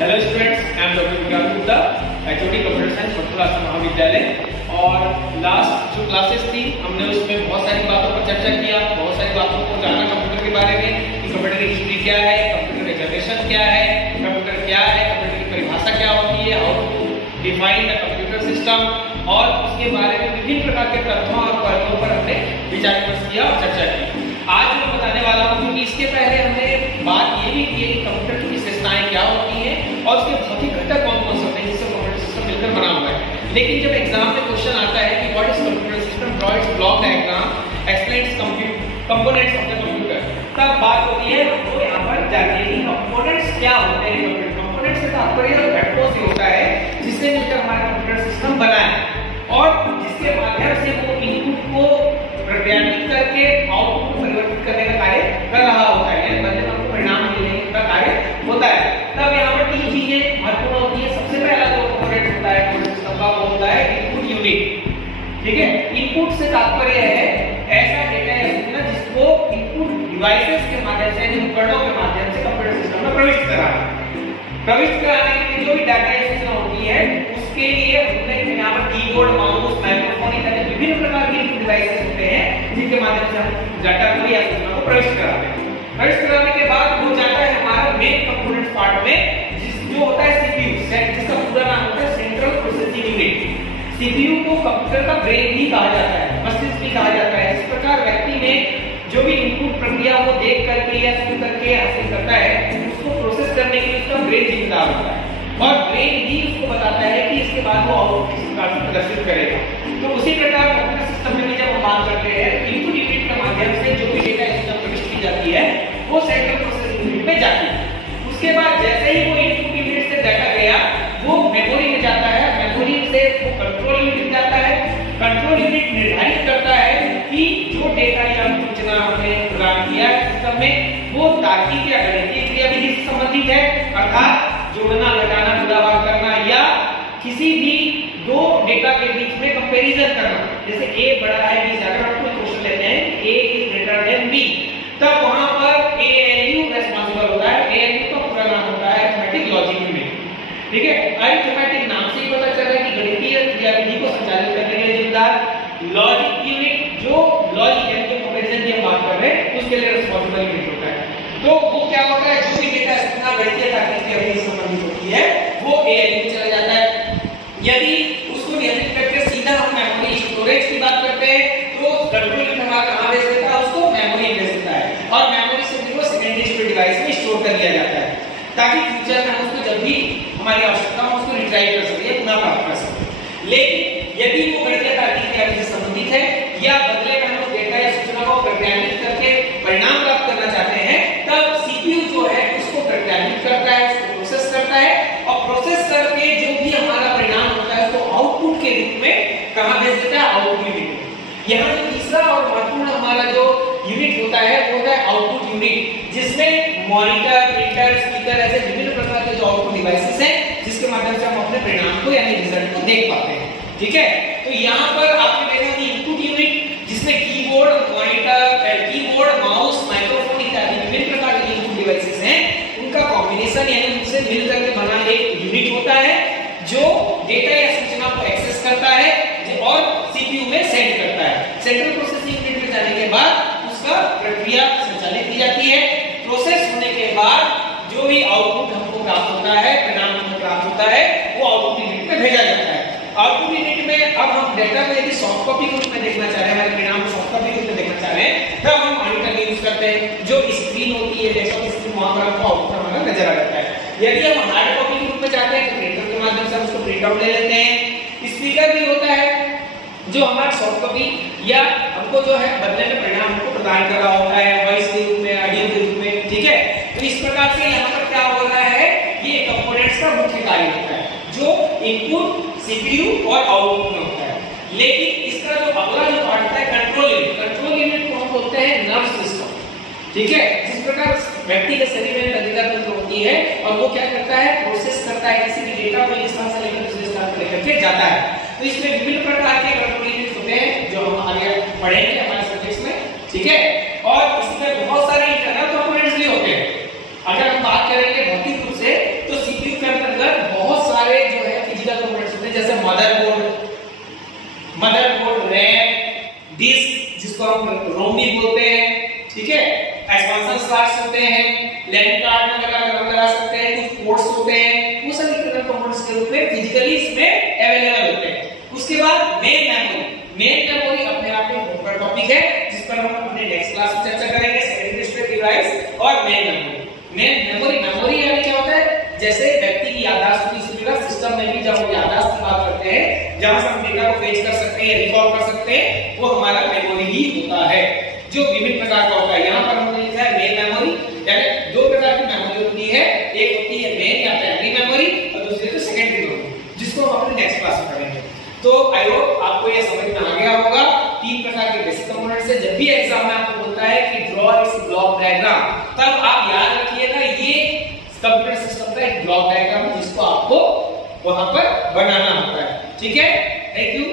Hello students, I am doctor Vikas Gupta, HOD computer science Patna महाविद्यालय। और last जो classes थी हमने उसमें बहुत सारी बातों पर चर्चा किया, बहुत सारी बातों को जाना कंप्यूटर के बारे में कि कंप्यूटर की हिस्ट्री क्या है, कंप्यूटर का जनरेशन क्या है, कंप्यूटर क्या है, कंप्यूटर की परिभाषा क्या होती है, how to define the computer system, और उसके बारे में विभिन्न प्रकार के तथ्यों और पहलुओं पर हमने विचार विमर्श किया और चर्चा की। आज मैं बताने वाला हूँ, क्योंकि इसके पहले हमने बात ये भी की कि कंप्यूटर की विशेषताएं क्या होती हैं और उसके भौतिक घटक कौन कौन से होते हैं जिससे कंप्यूटर सिस्टम मिलकर बना हुआ है। लेकिन जब एग्जाम में क्वेश्चन आता है कि what is computer system, draw it's block diagram, explains components of the computer, तब बात होती है तो यहाँ पर जाती है कि कंपोनेंट्स क्या होते हैं। कंपोनेंट्स से तात्पर्य घटकों से होता है जिससे मिलकर हमारा कंप्यूटर सिस्टम बना है और जिसके माध्यम से वो इनपुट को प्रक्रियान्वित करके आउटपुट को परिवर्तित करने का कार्य कर रहा होता है, यानी बदले में परिणाम मिलने का कार्य होता है। तब यहाँ पर तीन चीजें महत्वपूर्ण होती है। सबसे पहला जो कंपोनेंट होता है कंप्यूटर सिस्टम का, वो होता है इनपुट यूनिट। ठीक है, इनपुट से तात्पर्य है ऐसा डेटा या सूचना जिसको इनपुट डिवाइसेस के माध्यम से, यानी उपकरणों के माध्यम से कंप्यूटर सिस्टम में प्रविष्ट कराने के लिए जो भी डाटा या सूचना होती है उसके लिए हमने यहाँ पर कीबोर्ड, माउस, माइक्रोफोन इत्यादि विभिन्न प्रकार के इनपुट डिवाइसेस होते हैं जिनके माध्यम से हम डाटा को या सूचना को प्रविष्ट कराते हैं। प्रविष्ट कराने के बाद वो जाता है हमारा मेन कंपोनेंट पार्ट में, जो होता है सीपीयू, जिसका पूरा नाम होता है सेंट्रल प्रोसेसिंग यूनिट। सीपीयू को कंप्यूटर का ब्रेन भी कहा जाता है, मस्तिष्क भी कहा जाता है। इस प्रकार व्यक्ति में जो भी इनपुट प्रक्रिया वो देख करके या सुन करके हासिल करता है, उसको प्रोसेस करने के लिए उसका ब्रेन जिम्मेदार होता है और ब्रेन ही उसको बताता है कि इसके बाद वो आउटपुट किस प्रकार से प्रदर्शित करेगा। तो उसी प्रकार कंप्यूटर सिस्टम में भी जब हम बात करते हैं तो इनपुट यूनिट के माध्यम से जो भी डेटा सिस्टम प्रविष्ट की जाती है वो सेंट्रल प्रोसेसिंग यूनिट में जाती है। उसके बाद जैसे ही वो इनपुट यूनिट से डाटा गया वो मेमोरी में जाता है, मेमोरी से वो कंट्रोल यूनिट जाता है। कंट्रोल यूनिट निर्धारित करता है कि जो डेटा या सूचना हमने प्रदान किया है सिस्टम में वो तार्किक या गणितीय क्रियाविधि से संबंधित है, अर्थात जोड़ना, घटाना, गुणाभाग करना या किसी भी दो डेटा के बीच में कंपैरिजन करना। जैसे a बड़ा है b से, अगर हम कोई क्वेश्चन लेते हैं a is greater than b, तब वहां पर ALU रिस्पांसिबल होता है। ALU का पूरा नाम होता है अरिथमेटिक लॉजिक यूनिट। ठीक है, अरिथमेटिक नाम से ही पता चल रहा है कि गणितीय क्रियाविधि को संचालित करने के लिए जिम्मेदार। लॉजिक यूनिट जो लॉजिक यानी जो कंपैरिजन की हम बात कर रहे हैं उसके लिए रिस्पांसिबल यूनिट होता है। तो वो क्या होता है, जो भी डेटा इतना गणितीय तार्किक क्रियाविधि से संबंधित होती है वो ALU में चला जाता है। यदि उसको नियंत्रित करके सीधा हम मेमोरी स्टोरेज की बात करते हैं तो कंट्रोल यूनिट हमारा कहां भेज देता है, उसको मेमोरी में भेज देता है और मेमोरी से फिर वो सेकेंडरी स्टोरेज डिवाइस में स्टोर कर दिया जाता है ताकि फ्यूचर में हम उसको जब भी हमारी आवश्यकता हो उसको रिट्राइव कर सके, पुनः प्राप्त कर सके। लेकिन यदि वो गणितीय तार्किक क्रियाविधि से संबंधित है या बदले में हम डेटा या सूचना को प्रक्रियान्वित करके परिणाम प्राप्त करना चाहते हैं, तब सीपीयू जो है उसको प्रक्रियान्वित करता है, उसको प्रोसेस करता है और प्रोसेस करके जो भी हमारा परिणाम होता है उसको आउटपुट के रूप में कहां भेज देता है, आउटपुट यूनिट। यहाँ जो तीसरा और महत्वपूर्ण हमारा जो यूनिट होता है वो है आउटपुट यूनिट, जिसमें मॉनिटर, प्रिंटर, स्पीकर ऐसे विभिन्न प्रकार के जो आउटपुट डिवाइसेस हैं जिसके माध्यम से हम अपने परिणाम को यानी रिजल्ट को देख पाते हैं। ठीक है, तो यहाँ पर आपने देखा कि इनपुट यूनिट जिसमें keyboard, monitor, keyboard, mouse, microphone इत्यादि विभिन्न प्रकार के इनपुट डिवाइसेस हैं, उनका कॉम्बिनेशन यानी उनसे मिलकर के बना एक यूनिट होता है जो डेटा या सूचना को एक्सेस करता है और सीपीयू में सेंड करता है। सेंट्रल प्रोसेसिंग यूनिट में जाने के बाद उसका प्रक्रिया संचालित की जाती है। प्रोसेस होने के बाद जो भी आउटपुट हमको प्राप्त होता है, परिणाम हमको प्राप्त होता है, वो आउटपुट यूनिट में भेजा जाता है। आउटपुट यूनिट में अब हम डेटा को यदि सॉफ्ट कॉपी के रूप में देखना चाह रहे हैं, हमारे परिणाम को सॉफ्ट कॉपी के रूप में देखना चाह रहे हैं, तब हम मॉनिटर का यूज करते हैं। जो स्क्रीन होती है, डेस्कटॉप स्क्रीन, वहां पर हमको आउटपुट हमारा नजर आ जाता है। यदि हम हार्ड कॉपी के रूप में चाहते हैं तो प्रिंटर के माध्यम से हम उसको प्रिंट आउट ले लेते हैं। स्पीकर भी होता है जो हमारा सॉफ्ट कॉपी या हमको जो है बदले में परिणाम हमको प्रदान कर रहा होता है, वॉइस के रूप में, ऑडियो के रूप में। ठीक है, तो इस प्रकार से यहाँ पर क्या हो रहा है, ये कंपोनेंट्स का मुख्य कार्य होता है जो इनपुट, सीपीयू और आउटपुट में होता है। लेकिन इसका जो अगला जो पार्ट होता है कंट्रोल यूनिट, कंट्रोल यूनिट को हम बोलते हैं नर्व सिस्टम। ठीक है, जिस प्रकार व्यक्ति के शरीर में तंत्रिका तंत्र होती है और वो क्या करता है, प्रोसेस करता है, किसी भी डेटा को एक स्थान से लेकर दूसरे स्थान पर लेकर के जाता है। तो इसमें विभिन्न प्रकार के कंट्रोल यूनिट होते हैं जो हम आगे पढ़ेंगे हमारे सब्जेक्ट्स में। ठीक है, और इसमें बहुत सारे इंटरनल कंपोनेंट्स भी होते हैं। अगर हम बात करेंगे भौतिक रूप से तो सीपीयू के कार्ड्स होते हैं, लैंड कार्ड में लगा सकते हैं, कुछ पोर्ट्स होते हैं, वो सब इंटरनल कंपोनेंट्स के रूप में फिजिकली इसमें अवेलेबल होते हैं। उसके बाद मेन मेमोरी अपने आप में इम्पोर्टेंट टॉपिक है जिस पर हम अपने नेक्स्ट क्लास में चर्चा करेंगे, सेकेंडरी स्टोरेज डिवाइस और मेमोरी यानी क्या होता है, जैसे व्यक्ति की याददाश्त की सुविधा सिस्टम में भी जब हम याददाश्त की बात करते हैं, जहां से हम डेटा को फेच कर सकते हैं, रिकॉल कर सकते हैं, वो हमारा मेमोरी ही होता है, जो विभिन्न प्रकार का होता है। यहाँ पर हमने लिखा है मेन मेमोरी, यानी दो प्रकार की मेमोरी होती है, एक होती है मेन या प्राइमरी मेमोरी और दूसरी है सेकेंडरी मेमोरी, जिसको हम अपने नेक्स्ट क्लास में पढ़ेंगे। तो आई होप आपको ये समझ में आ गया होगा तीन प्रकार के बेसिक कंपोनेंट्स है। जब भी एग्जाम में आपको बोलता है कि ड्रॉ इट्स ब्लॉक डायग्राम, तब आप याद रखिएगा ये कंप्यूटर सिस्टम का एक ब्लॉक डायग्राम है जिसको आपको वहां पर बनाना होता है। ठीक है, थैंक यू।